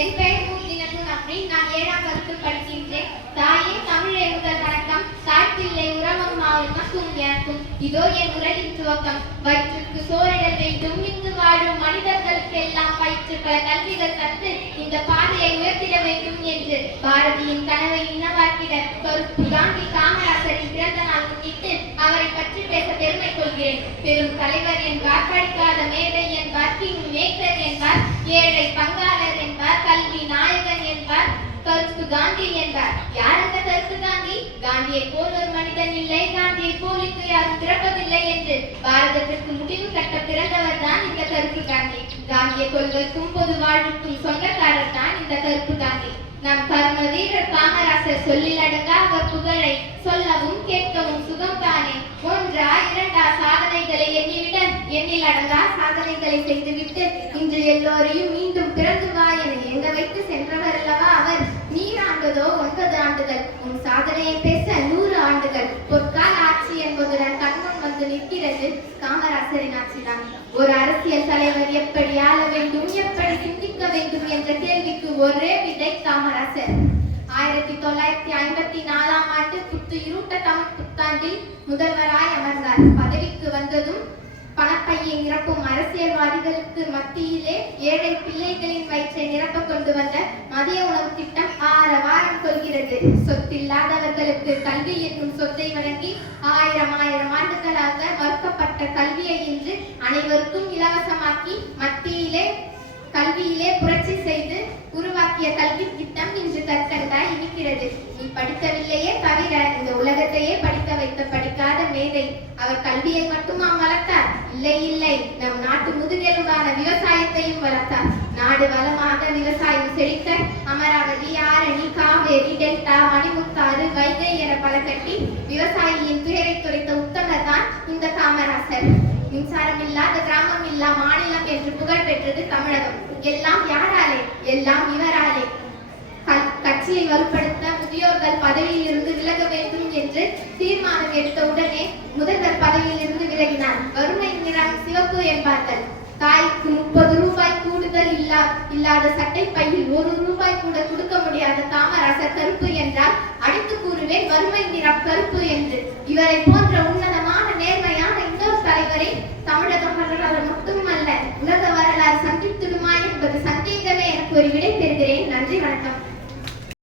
என் பெயர் தினமும் அப்படி நான் 7ஆம் வகுப்பு படிக்கின்றேன். தாயே தமிழே முதல் வணக்கம். தாய்ப்பிள்ளை உறவும் மக்களும் எனக்கும் இதோ என் உரையின் துவக்கம். வயிற்றுக்கு சோறிடல் வேண்டும், இங்கு வாழும் மனிதர்களுக்கு எல்லாம் பயிற்று பல கல்விகள் தந்து இந்த பாதையை உயர்த்திட வேண்டும் என்று பாரதியின் கனவை நினைவாக்கிட கருப்பு காந்தி காமராசரின் பிறந்த நாள் முன்னிட்டு அவரை பற்றி பேச பெருமை கொள்கிறேன். பெரும் தலைவர் என்பார், படிக்காத மேதை என்பார், கிங் மேக்கர் என்பார், ஏழை பங்காளர் என்பார், கல்வி நாயகன் என்பார், கருப்பு காந்தி என்பார். யார் அந்த கருப்பு காந்தி? காந்தியை போல் ஒரு மனிதன் இல்லை, காந்தியை போலிக்கு யாரும் பிறப்பதில்லை என்று பாரதத்திற்கு முடிவு கட்ட பிறந்தவர் தான் இந்த கருப்பு காந்தி. காந்திய கொள்கைக்கும் பொது வாழ்வுக்கும் சொந்தக்காரர் தான் இந்த கருப்பு காந்தி. நம் கர்ம வீரர் காமராசர் சொல்லிலடங்கா அவர் புகழை சொல்லவும் கேட்கவும் சுகம் தானே. ஒன்றா இரண்டா சாதனைகளை எண்ணிவிட எண்ணில் அடங்கா சாதனைகளை செய்துவிட்டு இன்று எல்லோரையும் மீண்டும் பிறந்து வா என எங்க வைத்து சென்றவர் அல்லவா அவர். நீராண்டதோ 9 ஆண்டுகள், உன் சாதனையை பேச 100 ஆண்டுகள். பொற்கால ஆட்சி என்பதுடன் கண்முன் வந்து நிற்கிறது காமராசரின் ஆட்சிதான். ஒரு அரசியல் தலைவர் எப்படி ஆள வேண்டும், எப்படி சிந்திக்க வேண்டும் என்ற கேள்விக்கு ஒரே விடை காமராசர். 1954ஆம் ஆண்டு புத்து இருட்ட தமிழ் புத்தாண்டில் முதல்வராய் அமர்ந்தார். பதவிக்கு வந்ததும் பணப்பையை நிரப்பும் அரசியல்வாதிகளுக்கு மத்தியிலே ஏழை பிள்ளைகளின் வயிற்றை நிரப்ப கொண்டு வந்த மதிய உணவு திட்டம் ஆரவாரம் கொள்கிறது. சொத்தில்லாதவர்களுக்கு கல்வி என்னும் சொத்தை வழங்கி 1000 ஆண்டுகளாக மறுக்கப்பட்ட கல்வியை இன்று அனைவருக்கும் இலவசமாக்கி மத்தியிலே கல்வியிலே புரட்சி செய்து உருவாக்கிய கல்வி திட்டம் இன்று கற்கண்டாய் இருக்கிறது. நீ படிக்கவில்லையே தவிர இந்த உலகத்தையே படிக்க வைத்த படிக்காத மேதை. அவர் கல்வியை மட்டுமா வளர்த்தார்? இல்லை இல்லை, நம் நாட்டு முதுகெலும்பான விவசாயத்தையும் வளர்த்தார். நாடு வளமாக விவசாயம் செழிக்க அமராவதி, ஆரணி, காவேரி, டெல்டா, மணிமுத்தாறு, வைகை என பல கட்டி விவசாயியின் துயரை துரைத்த உத்தமர் தான் இந்த காமராசர். மின்சாரம் இல்லாத கிராமம் இல்லா மாநிலம் என்று புகழ் பெற்றது தமிழகம். எல்லாம் யாராலே? எல்லாம் இவராலே. கட்சியை வலுப்படுத்த முதியோர்கள் பதவியில் இருந்து விலக வேண்டும் என்று தீர்மானம் எடுத்த உடனே முதல்வர் பதவியில் இருந்து விலகினார். வறுமை நிறம் சிவப்பு என்பார்கள். தாய்க்கு 30 ரூபாய் கூடுதல் இல்லாத சட்டை பையில் 1 ரூபாய் கூட கொடுக்க முடியாத காமராசர் கருப்பு என்றால் அடித்து கூறுவேன் வறுமை நிறம் கருப்பு என்று. இவரை போன்ற உன்னதமான நேர்மையான இன்னொரு தலைவரை தமிழக வரலாறு மட்டுமல்ல உலக வரலாறு சந்தித்திடுமா என்பது சந்தேகமே. எனக்கு ஒரு விடை பெறுகிறேன். நன்றி, வணக்கம்.